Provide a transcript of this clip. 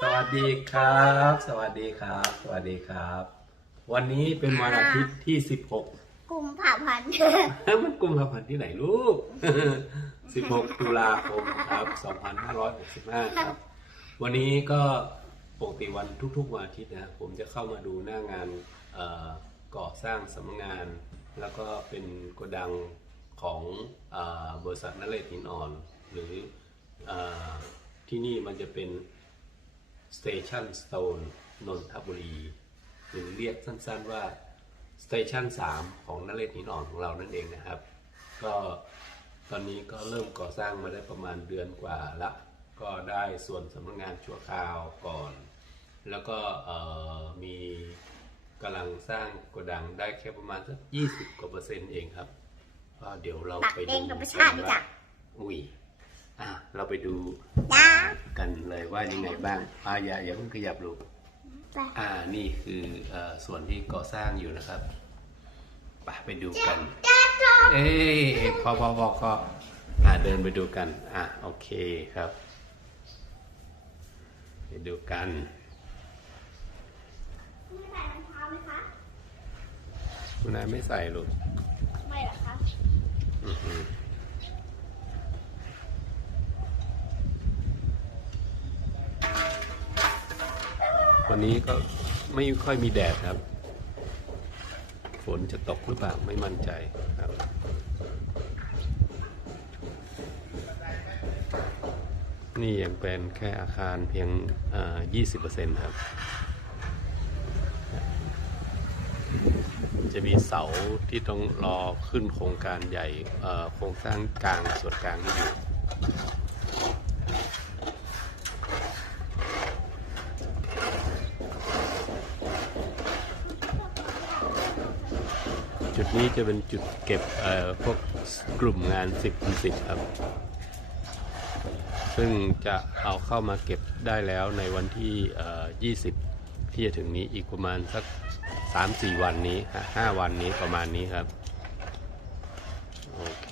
สวัสดีครับ สวัสดีครับ สวัสดีครับ วันนี้เป็นวันอาทิตย์ที่16กุมภาพันธ์เอ้ามันกุมภาพันธ์ที่ไหนลูก16ตุลาคมครับ2565ครับ วันนี้ก็ปกติวันทุกๆวันอาทิตย์นะผมจะเข้ามาดูหน้างานเอ่อก่อสร้างสำนักงาน แล้วก็เป็นโกดังของเออบริษัทนเรศหินอ่อน หรือเออที่นี่มันจะเป็น Station Stone นนทบุรี หรือเรียกสั้นๆว่า Station 3ของนเรศหินอ่อนของเรานั่นเองนะครับ ก็ตอนนี้ก็เริ่มก่อสร้างมาได้ประมาณเดือนกว่าละ ก็ได้ส่วนสำนักงานชั่วคราวก่อน แล้วก็เอ่อมีกำลังสร้างโกดังได้แค่ประมาณสัก20กว่าเปอร์เซ็นต์เองครับก็เดี๋ยวเราตักไปเด้ดูงธรรมชาติดีจ้ะอุ้ย อะเราไปดูจ้ากันเลยว่ายังไงบ้างอ่าอย่าอย่าเพิ่งขยับลูกไปอ่านี่คือเอ่อส่วนที่ก่อสร้างอยู่นะครับไปไปดูกันจ้าจอเอ้ยพอพอพอก็อ่าเดินไปดูกัน อะโอเคครับ ไปดูกันไม่ใส่รองเท้าไหมคะคุณนายไม่ใส่ลูกไม่หรอคะ อื้อหือ วันนี้ก็ไม่ค่อยมีแดดครับ ฝนจะตกหรือเปล่าไม่มั่นใจครับนี่ยังเป็นแค่อาคารเพียง 20%ครับ จะมีเสาที่ต้องรอขึ้นโครงการใหญ่โครงสร้างกลางส่วนกลางที่อยู่ จุดนี้จะเป็นจุดเก็บพวกกลุ่มงาน 10คูณ10 ครับ ซึ่งจะเอาเข้ามาเก็บได้แล้วในวันที่เอ่อ20 ที่จะถึงนี้อีกประมาณสัก 3-4 วันนี้ 5 วันนี้ประมาณนี้ครับ โอเค